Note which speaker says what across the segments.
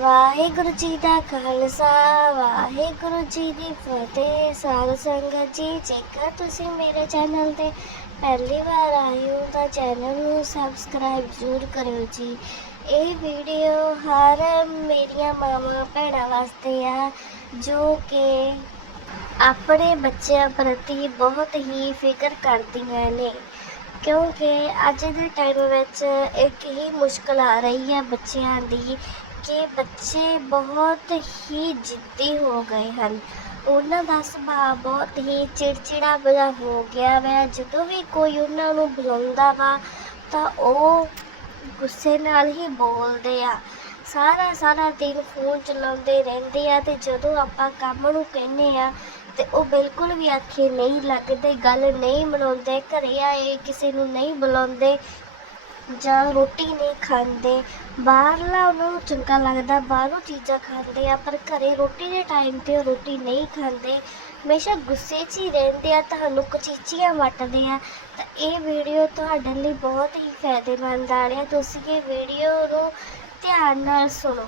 Speaker 1: ਵਾਹਿਗੁਰੂ ਜੀ ਦਾ ਖਾਲਸਾ, ਵਾਹਿਗੁਰੂ ਜੀ ਦੀ ਫਤਿਹ। ਸਾਧ ਸੰਗਤ ਜੀ, ਜੇਕਰ ਤੁਸੀਂ ਮੇਰੇ ਚੈਨਲ ਤੇ ਪਹਿਲੀ ਵਾਰ ਆਏ ਹੋ, ਤਾਂ ਚੈਨਲ ਨੂੰ ਸਬਸਕ੍ਰਾਈਬ ਜ਼ਰੂਰ ਕਰਿਓ ਜੀ। ਇਹ ਵੀਡੀਓ ਹਰ ਮੇਰੀਆਂ ਮਾਵਾਂ ਭੈਣਾਂ ਵਾਸਤੇ ਆ, ਜੋ ਕਿ ਆਪਣੇ ਬੱਚਿਆਂ ਪ੍ਰਤੀ ਬਹੁਤ ਹੀ ਫਿਕਰ ਕਰਦੀਆਂ ਨੇ। ਕਿਉਂਕਿ ਅੱਜ ਦੇ ਟਾਈਮ ਵਿੱਚ ਇੱਕ ਹੀ ਮੁਸ਼ਕਲ ਆ ਰਹੀ ਹੈ ਬੱਚਿਆਂ ਦੀ ਕਿ ਬੱਚੇ ਬਹੁਤ ਹੀ ਜਿੱਦੀ ਹੋ ਗਏ ਹਨ। ਉਹਨਾਂ ਦਾ ਸੁਭਾਅ ਬਹੁਤ ਹੀ ਚਿੜਚਿੜਾ ਜਿਹਾ ਹੋ ਗਿਆ ਵਾ ਜਦੋਂ ਵੀ ਕੋਈ ਉਹਨਾਂ ਨੂੰ ਬੁਲਾਉਂਦਾ ਵਾ, ਤਾਂ ਉਹ ਗੁੱਸੇ ਨਾਲ ਹੀ ਬੋਲਦੇ ਆ। ਸਾਰਾ ਸਾਰਾ ਦਿਨ ਫੋਨ ਚਲਾਉਂਦੇ ਰਹਿੰਦੇ ਆ ਤੇ ਜਦੋਂ ਆਪਾਂ ਕੰਮ ਨੂੰ ਕਹਿੰਦੇ ਆ, ਤੇ ਉਹ ਬਿਲਕੁਲ ਵੀ ਆਖੇ ਨਹੀਂ ਲੱਗਦੇ, ਗੱਲ ਨਹੀਂ ਬਣਾਉਂਦੇ, ਘਰੇ ਆਏ, ਕਿਸੇ ਨੂੰ ਨਹੀਂ ਬੁਲਾਉਂਦੇ ਜਾਂ ਰੋਟੀ ਨਹੀਂ ਖਾਂਦੇ। ਬਾਹਰਲਾ ਉਹਨਾਂ ਨੂੰ ਚੰਗਾ ਲੱਗਦਾ, ਬਾਹਰੋਂ ਚੀਜ਼ਾਂ ਖਾਂਦੇ ਆ, ਪਰ ਘਰੇ ਰੋਟੀ ਦੇ ਟਾਈਮ ਤੇ ਉਹ ਰੋਟੀ ਨਹੀਂ ਖਾਂਦੇ। ਹਮੇਸ਼ਾ ਗੁੱਸੇ 'ਚ ਹੀ ਰਹਿੰਦੇ ਆ, ਤੁਹਾਨੂੰ ਕਚੀਚੀਆਂ ਵੱਟਦੇ ਆ। ਤਾਂ ਇਹ ਵੀਡੀਓ ਤੁਹਾਡੇ ਲਈ ਬਹੁਤ ਹੀ ਫਾਇਦੇਮੰਦ ਆ ਰਿਹਾ। ਤੁਸੀਂ ਇਹ ਵੀਡੀਓ ਨੂੰ ਧਿਆਨ ਨਾਲ ਸੁਣੋ।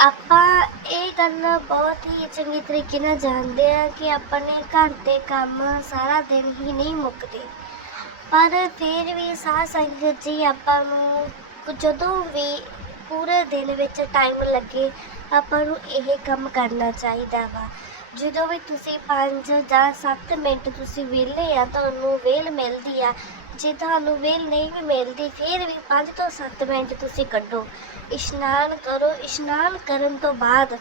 Speaker 1: ਆਪਾਂ ਇਹ ਗੱਲ ਬਹੁਤ ਹੀ ਚੰਗੀ ਤਰੀਕੇ ਨਾਲ ਜਾਣਦੇ ਆ ਕਿ ਆਪਣੇ ਘਰ ਦੇ ਕੰਮ ਸਾਰਾ ਦਿਨ ਹੀ ਨਹੀਂ ਮੁੱਕਦੇ। ਪਰ ਫਿਰ ਵੀ ਸਾਹ ਸੰਗਤ ਜੀ ਆਪਾਂ ਨੂੰ ਜਦੋਂ ਵੀ ਪੂਰੇ ਦਿਨ ਵਿੱਚ ਟਾਈਮ ਲੱਗੇ, ਆਪਾਂ ਨੂੰ ਇਹ ਕੰਮ ਕਰਨਾ ਚਾਹੀਦਾ ਵਾ। ਜਦੋਂ ਵੀ ਤੁਸੀਂ 5 ਜਾਂ 7 ਮਿੰਟ ਤੁਸੀਂ ਵਿਹਲੇ ਆ, ਤੁਹਾਨੂੰ ਵੇਲ ਮਿਲਦੀ ਆ। ਜੇ ਤੁਹਾਨੂੰ ਵੇਲ ਨਹੀਂ ਵੀ ਮਿਲਦੀ, ਫਿਰ ਵੀ 5 ਤੋਂ 7 ਮਿੰਟ ਤੁਸੀਂ ਕੱਢੋ। ਇਸ਼ਨਾਨ ਕਰੋ। ਇਸ਼ਨਾਨ ਕਰਨ ਤੋਂ ਬਾਅਦ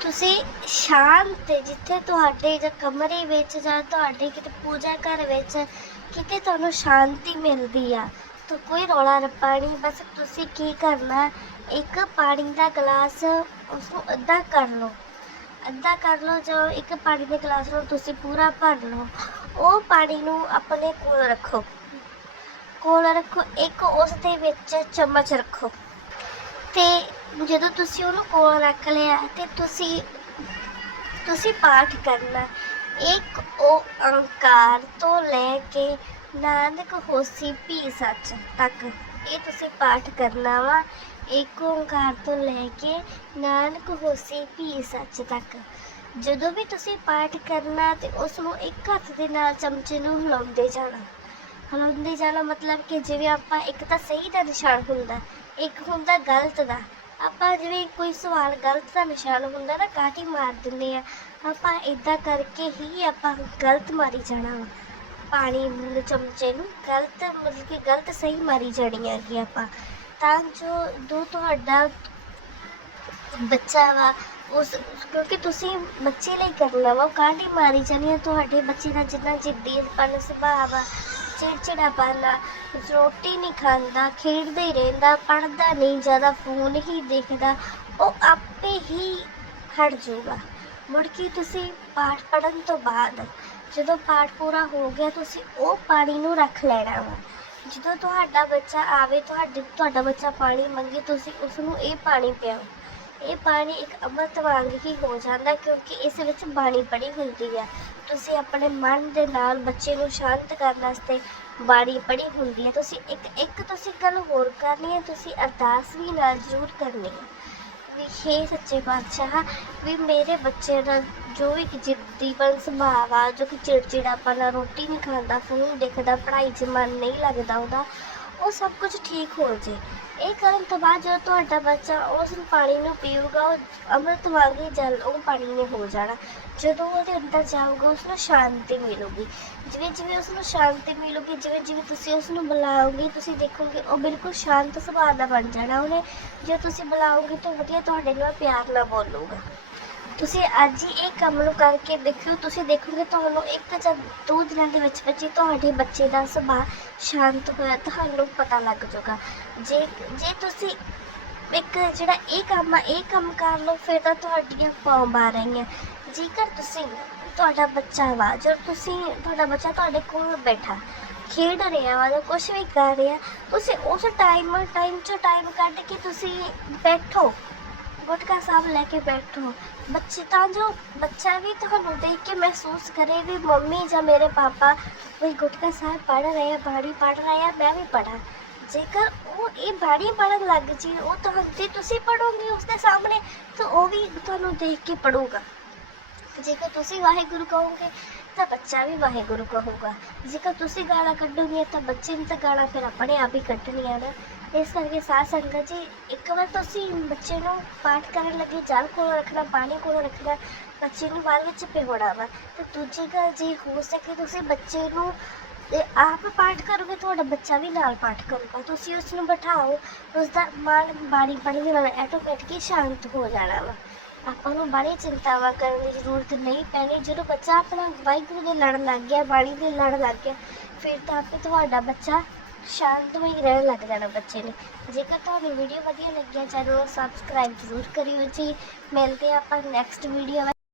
Speaker 1: ਤੁਸੀਂ ਸ਼ਾਂਤ ਜਿੱਥੇ ਤੁਹਾਡੇ ਜਾਂ ਕਮਰੇ ਵਿੱਚ ਜਾਂ ਤੁਹਾਡੇ ਕਿਤੇ ਪੂਜਾ ਘਰ ਵਿੱਚ ਕਿਤੇ ਤੁਹਾਨੂੰ ਸ਼ਾਂਤੀ ਮਿਲਦੀ ਆ। ਤਾਂ ਕੋਈ ਰੌਲਾ ਰੱਪਾ ਨਹੀਂ, ਬਸ ਤੁਸੀਂ ਕੀ ਕਰਨਾ? ਇੱਕ ਪਾਣੀ ਦਾ ਗਲਾਸ ਉਸਨੂੰ ਅੱਧਾ ਕਰ ਲਓ। ਅੱਧਾ ਕਰ ਲਓ ਜੋ ਇੱਕ ਪਾਣੀ ਦੇ ਗਲਾਸ ਨੂੰ ਤੁਸੀਂ ਪੂਰਾ ਭਰ ਲਓ। ਉਹ ਪਾਣੀ ਨੂੰ ਆਪਣੇ ਕੋਲ ਰੱਖੋ। ਕੋਲ ਰੱਖੋ, ਇੱਕ ਉਸ ਦੇ ਵਿੱਚ ਚਮਚ ਰੱਖੋ। ਤੇ ਜਦੋਂ ਤੁਸੀਂ ਉਹਨੂੰ ਕੋਲ ਰੱਖ ਲਿਆ ਤੇ ਤੁਸੀਂ ਤੁਸੀਂ ਪਾਠ ਕਰਨਾ। ਇੱਕ ਓੰਕਾਰ ਤੋਂ ਲੈ ਕੇ ਨਾਨਕ ਹੋਸੀ ਭੀ ਸੱਚ ਤੱਕ। ਇਹ ਤੁਸੀਂ ਪਾਠ ਕਰਨਾ ਵਾ। ਇੱਕ ਓੰਕਾਰ ਤੋਂ ਲੈ ਕੇ ਨਾਨਕ ਹੋਸੀ ਭੀ ਸੱਚ ਤੱਕ। ਜਦੋਂ ਵੀ ਤੁਸੀਂ ਪਾਠ ਕਰਨਾ ਤੇ ਉਸ ਨੂੰ ਇੱਕ ਹੱਥ ਦੇ ਨਾਲ ਚਮਚੇ ਨੂੰ ਹਿਲਾਉਂਦੇ ਜਾਣਾ। ਹਿਲਾਉਂਦੇ ਜਾਣਾ ਮਤਲਬ ਕਿ ਜਿਵੇਂ ਆਪਾਂ ਇੱਕ ਤਾਂ ਸਹੀ ਦਾ ਨਿਸ਼ਾਨ ਹੁੰਦਾ, ਇੱਕ ਹੁੰਦਾ ਗਲਤ ਦਾ। ਆਪਾਂ ਜਿਵੇਂ ਕੋਈ ਸਵਾਲ, ਗਲਤ ਦਾ ਨਿਸ਼ਾਨ ਹੁੰਦਾ ਨਾ ਕਾਟੀ ਮਾਰ ਦਿੰਦੇ ਆ। ਆਪਾਂ ਇਦਾਂ ਕਰਕੇ ਹੀ ਆਪਾਂ ਗਲਤ ਮਾਰੀ ਜਾਣਾ ਵਾ। ਪਾਣੀ ਦੇ ਚਮਚੇ ਨੂੰ ਗਲਤ, ਮਤਲਬ ਕਿ ਗਲਤ ਸਹੀ ਮਾਰੀ ਜਾਣੀ ਹੈਗੀ ਆਪਾਂ। ਤਾਂ ਜੋ ਦੋ ਤੁਹਾਡਾ ਬੱਚਾ ਵਾ, ਉਸ ਕਿਉਂਕਿ ਤੁਸੀਂ ਬੱਚੇ ਲਈ ਕਰਨਾ ਵਾ, ਉਹ ਕਾਂਢੀ ਮਾਰੀ ਜਾਣੀ ਆ, ਤੁਹਾਡੇ ਬੱਚੇ ਦਾ ਜਿੰਨਾ ਜਿੱਦੀਪਨ ਸੁਭਾਅ ਆ ਚਿੜਚਿੜਾਪਨ ਆ ਰੋਟੀ ਨਹੀਂ ਖਾਂਦਾ, ਖੇਡਦਾ ਹੀ ਰਹਿੰਦਾ, ਪੜ੍ਹਦਾ ਨਹੀਂ, ਜ਼ਿਆਦਾ ਫੋਨ ਹੀ ਦੇਖਦਾ, ਉਹ ਆਪੇ ਹੀ ਹਟ ਜਾਊਗਾ। ਮੁੜ ਕੇ ਤੁਸੀਂ ਪਾਠ ਪੜਨ ਤੋਂ ਬਾਅਦ, ਜਦੋਂ ਪਾਠ ਪੂਰਾ ਹੋ ਗਿਆ, ਤੁਸੀਂ ਉਹ ਪਾਣੀ ਨੂੰ ਰੱਖ ਲੈਣਾ ਵਾ। ਜਦੋਂ ਤੁਹਾਡਾ ਬੱਚਾ ਆਵੇ, ਤੁਹਾਡੇ, ਤੁਹਾਡਾ ਬੱਚਾ ਪਾਣੀ ਮੰਗੇ, ਤੁਸੀਂ ਉਸ ਨੂੰ ਇਹ ਪਾਣੀ ਪਿਆਓ। ਇਹ ਪਾਣੀ ਇੱਕ ਅੰਮ੍ਰਿਤ ਵਾਂਗ ਹੀ ਹੋ ਜਾਂਦਾ ਕਿਉਂਕਿ ਇਸ ਵਿੱਚ ਬਾਣੀ ਪੜੀ ਹੁੰਦੀ ਹੈ। ਤੁਸੀਂ ਆਪਣੇ ਮਨ ਦੇ ਨਾਲ ਬੱਚੇ ਨੂੰ ਸ਼ਾਂਤ ਕਰਨ ਵਾਸਤੇ ਬਾਣੀ ਪੜੀ ਹੁੰਦੀ ਹੈ। ਤੁਸੀਂ ਇੱਕ ਇੱਕ ਤੁਸੀਂ ਗੱਲ ਹੋਰ ਕਰਨੀ ਹੈ, ਤੁਸੀਂ ਅਰਦਾਸ ਵੀ ਨਾਲ ਜ਼ਰੂਰ ਕਰਨੀ ਹੈ। ਵੀ ਹੇ ਸੱਚੇ ਪਾਤਸ਼ਾਹ, ਵੀ ਮੇਰੇ ਬੱਚੇ ਦਾ ਜੋ ਵੀ ਜਿੱਦੀਪਨ ਸੁਭਾਅ ਆ, ਜੋ ਕਿ ਚਿੜਚਿੜਾਪਨ ਆ, ਰੋਟੀ ਨਹੀਂ ਖਾਂਦਾ ਫੋਨ ਦੇਖਦਾ, ਪੜ੍ਹਾਈ 'ਚ ਮਨ ਨਹੀਂ ਲੱਗਦਾ ਉਹਦਾ ਉਹ ਸਭ ਕੁਝ ਠੀਕ ਹੋ ਜੇ। ਇਹ ਕਰਨ ਤੋਂ ਬਾਅਦ ਜਦੋਂ ਤੁਹਾਡਾ ਬੱਚਾ ਉਸ ਪਾਣੀ ਨੂੰ ਪੀਊਗਾ, ਉਹ ਅੰਮ੍ਰਿਤ ਵਾਂਗ ਜਲ ਉਹ ਪਾਣੀ ਨੇ ਹੋ ਜਾਣਾ। ਜਦੋਂ ਉਹਦੇ ਅੰਦਰ ਜਾਊਗਾ ਉਸ ਨੂੰ ਸ਼ਾਂਤੀ ਮਿਲੂਗੀ। ਜਿਵੇਂ ਜਿਵੇਂ ਉਸ ਨੂੰ ਸ਼ਾਂਤੀ ਮਿਲੂਗੀ, ਜਿਵੇਂ ਜਿਵੇਂ ਤੁਸੀਂ ਉਸ ਨੂੰ ਬੁਲਾਓਗੇ, ਤੁਸੀਂ ਦੇਖੋਗੇ ਉਹ ਬਿਲਕੁਲ ਸ਼ਾਂਤ ਸੁਭਾਅ ਦਾ ਬਣ ਜਾਣਾ। ਉਹਨੇ ਜੇ ਤੁਸੀਂ ਬੁਲਾਓਗੇ ਤਾਂ ਵਧੀਆ ਤੁਹਾਡੇ ਨਾਲ ਪਿਆਰ ਨਾਲ ਬੋਲੂਗਾ। ਤੁਸੀਂ ਅੱਜ ਹੀ ਇਹ ਕੰਮ ਨੂੰ ਕਰਕੇ ਦੇਖਿਓ, ਤੁਸੀਂ ਦੇਖੋਗੇ ਤੁਹਾਨੂੰ ਇੱਕ ਜਾਂ ਦੋ ਦਿਨਾਂ ਦੇ ਵਿੱਚ ਵਿੱਚ ਹੀ ਤੁਹਾਡੇ ਬੱਚੇ ਦਾ ਸੁਭਾਅ ਸ਼ਾਂਤ ਹੋਇਆ, ਤੁਹਾਨੂੰ ਪਤਾ ਲੱਗ ਜਾਊਗਾ। ਜੇ ਜੇ ਤੁਸੀਂ ਇੱਕ ਜਿਹੜਾ ਇਹ ਕੰਮ ਆ, ਇਹ ਕੰਮ ਕਰ ਲਓ, ਫਿਰ ਤਾਂ ਤੁਹਾਡੀਆਂ ਫੌਮ ਆ ਰਹੀਆਂ। ਜੇਕਰ ਤੁਸੀਂ, ਤੁਹਾਡਾ ਬੱਚਾ ਵਾ ਜੋ ਤੁਸੀਂ, ਤੁਹਾਡਾ ਬੱਚਾ ਤੁਹਾਡੇ ਕੋਲ ਬੈਠਾ, ਖੇਡ ਰਿਹਾ ਵਾ ਜਾਂ ਕੁਝ ਵੀ ਕਰ ਰਿਹਾ, ਤੁਸੀਂ ਉਸ ਟਾਈਮ ਟਾਈਮ 'ਚੋਂ ਟਾਈਮ ਕੱਢ ਕੇ ਤੁਸੀਂ ਬੈਠੋ। ਗੁਟਕਾ ਸਾਹਿਬ ਲੈ ਕੇ ਬੈਠੋ। ਬੱਚੇ ਤਾਂ ਜੋ, ਬੱਚਾ ਵੀ ਤੁਹਾਨੂੰ ਦੇਖ ਕੇ ਮਹਿਸੂਸ ਕਰੇ ਵੀ ਮੰਮੀ ਜਾਂ ਮੇਰੇ ਪਾਪਾ ਵੀ ਗੁਟਕਾ ਸਾਹਿਬ ਪੜ੍ਹ ਰਹੇ ਆ, ਬਾਣੀ ਪੜ੍ਹ ਰਹੇ ਆ, ਮੈਂ ਵੀ ਪੜਾਂ ਜੇਕਰ ਉਹ ਇਹ ਬਾਣੀ ਪੜਨ ਲੱਗ ਜੀ, ਉਹ ਤਾਂ ਜੇ ਤੁਸੀਂ ਪੜੋਗੇ ਉਸਦੇ ਸਾਹਮਣੇ, ਤਾਂ ਉਹ ਵੀ ਤੁਹਾਨੂੰ ਦੇਖ ਕੇ ਪੜੂਗਾ ਜੇਕਰ ਤੁਸੀਂ ਵਾਹਿਗੁਰੂ ਕਹੋਗੇ, ਤਾਂ ਬੱਚਾ ਵੀ ਵਾਹਿਗੁਰੂ ਕਹੂਗਾ। ਜੇਕਰ ਤੁਸੀਂ ਗਾਲਾਂ ਕੱਢੋਗੇ, ਤਾਂ ਬੱਚੇ ਨੇ ਤਾਂ ਗਾਲਾਂ ਫਿਰ ਆਪਣੇ ਆਪ ਹੀ ਕੱਢਣੀਆਂ ਨਾ। ਇਸ ਕਰਕੇ ਸਾਧ ਸੰਗਤ ਜੀ, ਇੱਕ ਵਾਰ ਤੁਸੀਂ ਬੱਚੇ ਨੂੰ ਪਾਠ ਕਰਨ ਲੱਗੇ, ਜਲ ਕੋਲ ਰੱਖਣਾ, ਪਾਣੀ ਕੋਲ ਰੱਖਣਾ, ਬੱਚੇ ਨੂੰ ਬਾਅਦ ਵਿੱਚ ਪਿਹੋੜਾ ਵਾ। ਤੇ ਦੂਜੀ ਗੱਲ ਜੀ ਹੋ ਸਕੇ ਤੁਸੀਂ ਬੱਚੇ ਨੂੰ ਤੇ ਆਪ ਪਾਠ ਕਰੋਗੇ, ਤੁਹਾਡਾ ਬੱਚਾ ਵੀ ਨਾਲ ਪਾਠ ਕਰੂਗਾ। ਤੁਸੀਂ ਉਸ ਨੂੰ ਬਿਠਾਓ ਉਸ ਦਾ ਮਨ ਬਾਣੀ ਪੜ੍ਹਨ ਦੇ ਨਾਲ ਆਟੋਮੈਟਿਕਲੀ ਸ਼ਾਂਤ ਹੋ ਜਾਣਾ ਵਾ। ਆਪਾਂ ਨੂੰ ਬੜੀ ਚਿੰਤਾਵਾਂ ਕਰਨ ਦੀ ਜ਼ਰੂਰਤ ਨਹੀਂ ਪੈਣੀ। ਜਦੋਂ ਬੱਚਾ ਆਪਣਾ ਵਾਹਿਗੁਰੂ ਦੇ ਲੜਨ ਲੱਗ ਗਿਆ, ਬਾਣੀ ਦੇ ਲੜਨ ਲੱਗ ਗਿਆ, ਫਿਰ ਤਾਂ ਆਪੇ ਤੁਹਾਡਾ ਬੱਚਾ ਸ਼ਾਂਤਮਈ ਰਹਿਣ ਲੱਗ ਜਾਣਾ ਬੱਚੇ ਨੇ। ਜੇਕਰ ਤੁਹਾਨੂੰ ਵੀਡੀਓ ਵਧੀਆ ਲੱਗਿਆ, ਚੈਨਲ ਨੂੰ ਸਬਸਕ੍ਰਾਈਬ ਜ਼ਰੂਰ ਕਰਿਓ ਜੀ। ਮਿਲਦੇ ਹਾਂ ਆਪਾਂ ਨੈਕਸਟ ਵੀਡੀਓ